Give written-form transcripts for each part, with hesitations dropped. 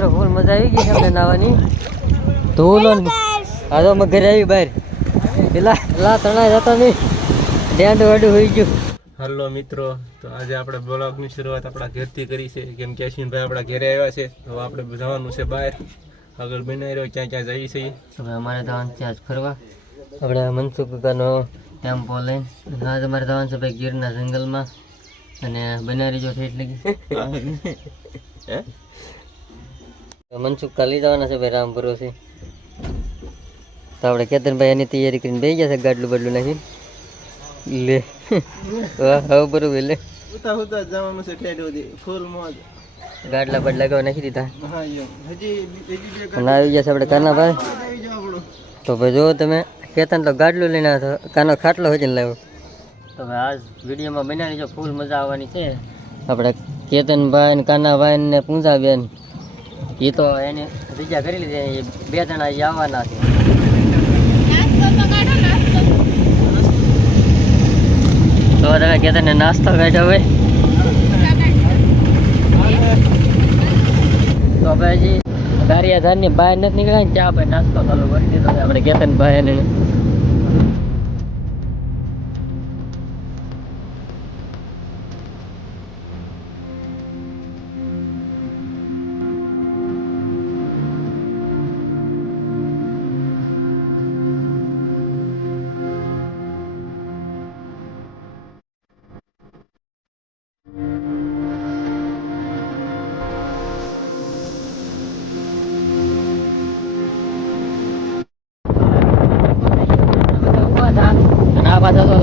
મિત્રો ફૂલ મજા આવી ગઈ છે અમને નાવાની ધોલો આ તો અમે ઘરે આવી બહાર પેલા તણા જતા નહીં ડેન્ડ વાડું હોઈ ગયું. હલો મિત્રો, તો આજે આપણે બ્લોગની શરૂઆત આપણા ઘેરથી કરી છે. કેમ કે અશ્વિનભાઈ આપણા ઘેરે આવ્યા છે, તો આપણે જવાનું છે બહાર. આગળ બનાવી રહ્યો ક્યાં ક્યાં જઈએ છીએ. હવે અમારે જવાનું છે આજ ફરવા. આપણે મનસુખ કાકાનો ટેમ્પો લઈને આજ અમારે જવાનું છે ભાઈ ગીરના જંગલમાં. અને બનાવી જો ઠેઠ લગી મનસુખ કા લઈ જવાના છે ભાઈ રામપુરો છે. તો આપણે કેતનભાઈ એની તૈયારી કરીને બેસી ગયા છે ગાડલું બાડલું નાખીને. લે હવે બરોબર લે જવાનું છે ફૂલ મોજ. ગાડલા બાડલા ગાવા નાખી દીધા. અને આવી ગયા છે આપણે કાનાભાઈ. તો ભાઈ જો તમે કેતન તો ગાડલું લઈને આવ્યો હતો, કાનો ખાટલો હોય ને લાવ્યો. તો ભાઈ આજ વિડીયોમાં બનાવી જો ફૂલ મજા આવવાની છે. આપણે કેતનભાઈ ને કાનાભાઈ ને પૂંજાબેન એ તો એને બીજા કરી લીધી, એ 2 જણા એ આવવાના છે. તો તમે કેતનને નાસ્તો કાઢ્યો હોય તો ભાઈ હજી ગારિયાધારની બહાર નથી નીકળ્યા ને ચા ભાઈ નાસ્તો ચાલુ કરી દીધો આપણે કેતનભાઈ ને.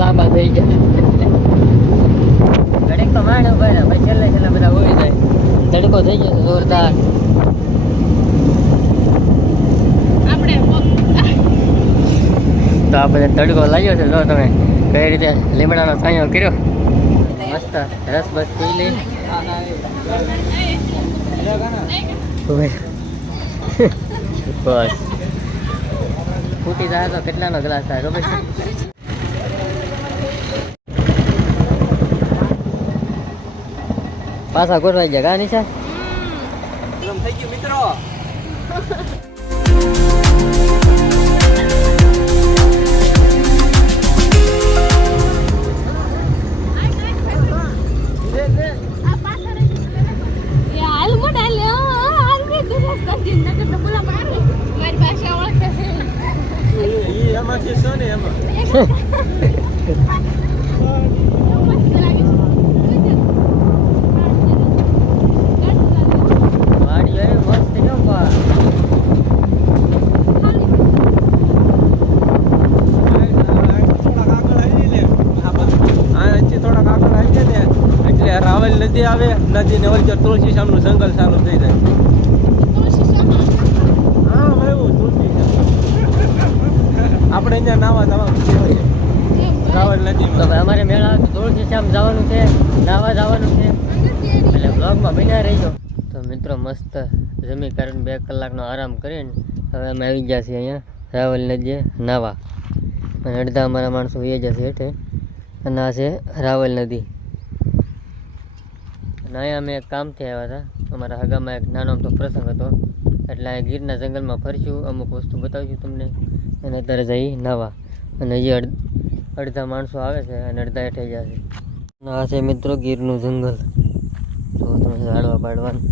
લાંબા થઈ ગયા ઘડીક તો માંડ ભાઈ ભાઈ છેલ્લે બધા હોઈ જાય. તડકો થઈ ગયો જોરદાર. તો આપણે તડકો લાગ્યો છે. જો તમે કઈ રીતે લીમડાનો છાંયો કર્યો, મસ્ત રસ બસ પી લઈ. બસ ફૂટી જાય તો કેટલાનો ગ્લાસ થાય ખબર છે? પાછા ગોઠવાઈ ગયા કા નિશા થઈ ગયું મિત્રો. નદી આવે, નદી ને વચ્ચે તુલસી શ્યામનું જંગલ ચાલુ થઈ જાય. હા ભાઈ તુલસી આપણે અહીંયા નાવા જવાનું છે રાવલ નદીમાં. તો અમારે મેળા તુલસી શ્યામ જવાનું છે, નાવા જવાનું છે, એટલે બ્લોગમાં બન્યા રહીજો. તો મિત્રો મસ્ત જમી કરીને 2 કલાકનો આરામ કરીને હવે અમે આવી ગયા છીએ અહીંયા રાવલ નદીએ નાવા. અને અડધા અમારા માણસો એ જશે હેઠે. અને આ છે રાવલ નદી. અને અહીંયા અમે એક કામથી આવ્યા હતા. અમારા હગામાં એક નાનો અમથો પ્રસંગ હતો, એટલે અહીંયા ગીરના જંગલમાં ફરશું, અમુક વસ્તુ બતાવીશું તમને. અને અત્યારે જઈ નાવા. અને હજી અડધા માણસો આવે છે અને અડધા હેઠે જશે. આ છે મિત્રો ગીરનું જંગલ. તો તમે ઝાડવા પાડવાનું.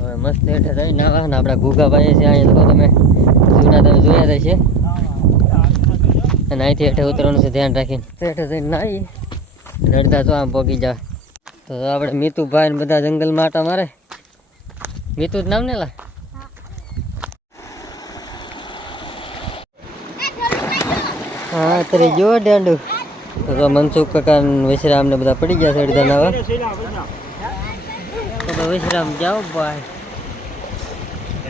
હવે મસ્ત હેઠે જઈ નાવા. અને આપણા ગુગાભાઈ છે અહીંયા તો તમે જૂના તમે જોયા જાય છે. અને અહીંથી હેઠે ઉતરવાનું છે ધ્યાન રાખીને. હેઠે જઈને નાહી અને અડધા તો આમ પગી જાય. તો આપણે મીતુભાઈ ને બધા જંગલમાં આટા મારે. મીતુ જ નામ ને લા. હા અત્યારે જો ડેન્ડુ. તો મનસુખ કાકા વિશ્રામ ને બધા પડી ગયા છે અડધા નાવા. તો વિશ્રામ જાઓ ભાઈ.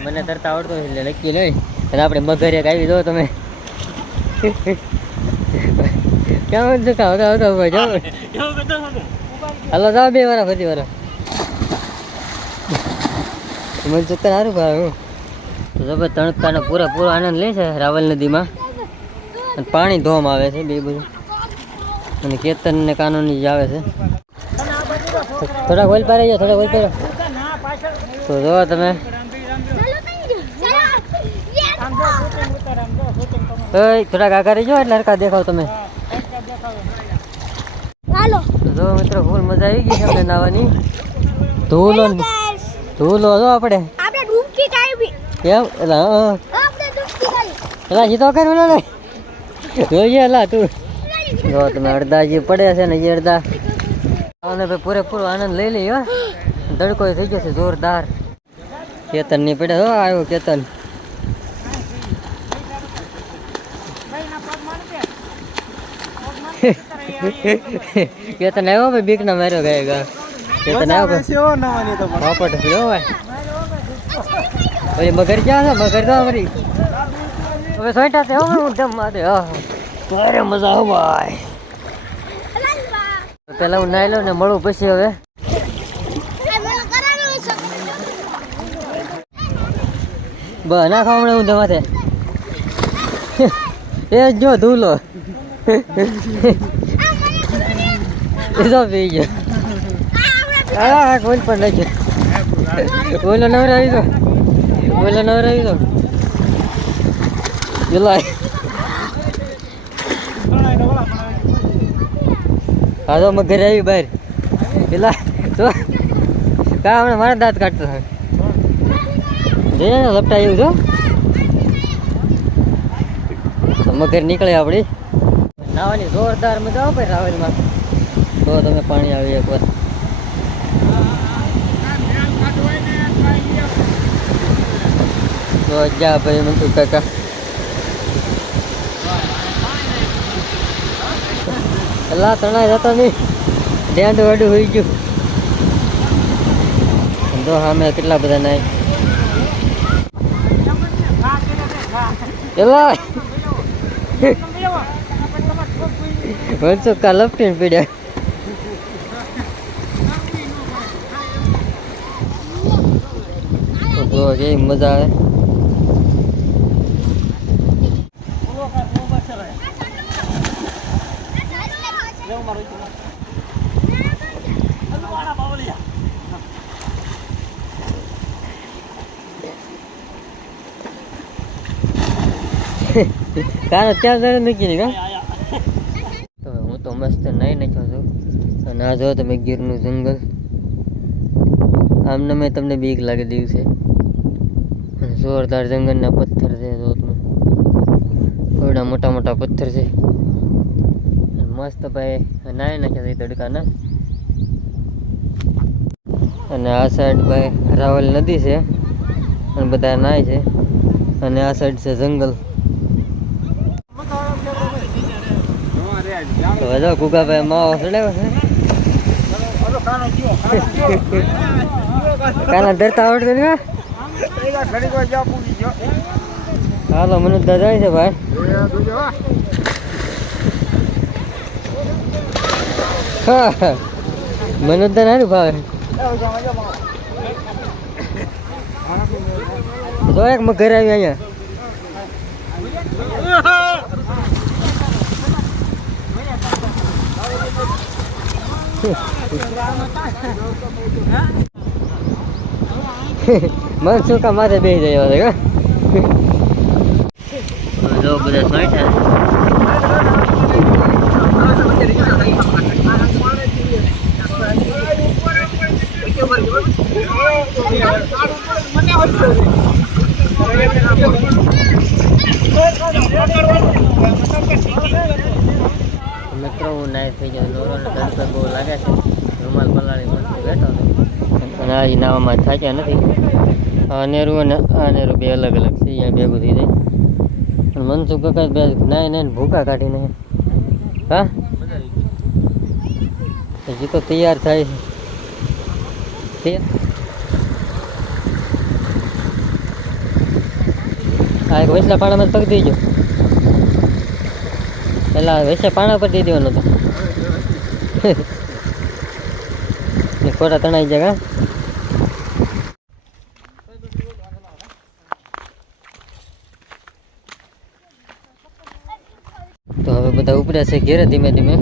મને તરતા આવડતો એટલે નક્કી નહીં. અને આપણે મગર એક આવી દો તમે. ક્યાં જતા આવતા ભાઈ જાઓ. હાલો જાઓ 2 વાર ફરી વાર. મને ચક્કર સારું ભાઈ. તો ભાઈ તણકાનો પૂરો આનંદ લે છે રાવલ નદીમાં. અને પાણી ધોમ આવે છે 2 બધું. અને કેતન ને કાનોની આવે છે. થોડાક વોલ પાડે થોડાક વોલ પાડે. તો જો તમે થોડાક આગળ રહીજો એટલે હરકા દેખાવ તમે. હાલો તો જો મિત્રો ફૂલ મજા આવી ગઈ છે આપણે નાવાની. ધૂલો ધૂલો જો આપણે આપણે ડૂબકી કાઢવી. કેમ એલા આપણે ડૂબકી કાઢવી. એલા જીતો કર ઓલો ને જોઈએ એલા તું જો તમે અડધા જે પડ્યા છે ને એ અડધા અને ભાઈ પૂરેપૂરો આનંદ લઈ લઈ હો. તડકો થઈ ગયો છે જોરદાર. કેતન ની પડે હો આવ્યો કેતન. કેતન આવ્યો ભાઈ બીક ના માર્યો ગયા ગા. કેતન આવ્યો પાપડ પીડ્યો ભાઈ. ઓલી મગર ક્યાં છે મગર તો અમારી હવે સોઈટા છે હું જમ મારે અરે મજા આવ ભાઈ. પેલા હું નાઈ લઉં ને મળું પછી હવે. ના ખાવડે હું તમારે એ જો ધૂલો એ તો પી ગયો. હા કોઈ પણ લઈ ગયો. ઓલો નવરાવી દો ઓલો નવરાવી દો જુલાઈ. હા તો ઘરે આવી બહાર પેલા તો કા હમણાં મારા દાંત કાઢતો થાય લપટા એવું છો. મગર નીકળે આપણી નાવાની જોરદાર મજા આવે રાવલમાં. તો તમે પાણી આવી એકવાર તો જા ભાઈ મનસુ કાકા. એલા તણાઈ જતો નહીં ડેન્ડ વાડું હોઈ ગયું. તો સામે કેટલા બધા નાય એલા વંશો કા લપટીને પીડ્યા. તો કેવી મજા આવે. કાનો ત્યાં જઈને મૂકી કા. તો હું તો મસ્ત નાઈ નાખ્યો છું અને આ જો તમે ગીરનું જંગલ. આમને મેં તમને બીક લાગી દીધું છે. જોરદાર જંગલના પથ્થર છે જો તમે થોડા મોટા મોટા પથ્થર છે. મસ્ત ભાઈ નાઈ નાખ્યા છે તડકાના. અને આ સાઈડ ભાઈ રાવલ નદી છે અને બધા નાય છે અને આ સાઈડ છે જંગલ. તો હજો ગુગાભાઈ માવો ચડાવ્યો છે. કાના ડરતા આવડતું ને. હાલો મને જાય છે ભાઈ. હા મને તો સારું ભાવે. તો એક મગર આવી અહીંયા. મન શું કા માથે બેસી જાય છે. જો બધા સોઈઠા મિત્રો હું નાઈ થઈ ગયો. નોરોને તડકો બહુ લાગે છે. રૂમાલ પલાળી મસ્ત બેઠો હતો અને આ નાવામાં થાક્યા નથી. આ નેરું અને આ નેરું બે અલગ અલગ છે. અહીંયા ભેગું થઈ જાય. પણ મનસુખ કાકા બે નાઈ નાઈને ભૂકા કાઢી નાખે. હા હજી તો તૈયાર થાય છે. આ એક વૈસલા પાણામાં પગ દઈ ગયો. પેલા વૈસલા પાણા પર દઈ દેવાનો હતો. ખોટા તણાઈ જાય. તો હવે બધા ઉપડ્યા છે ઘેરે ધીમે ધીમે.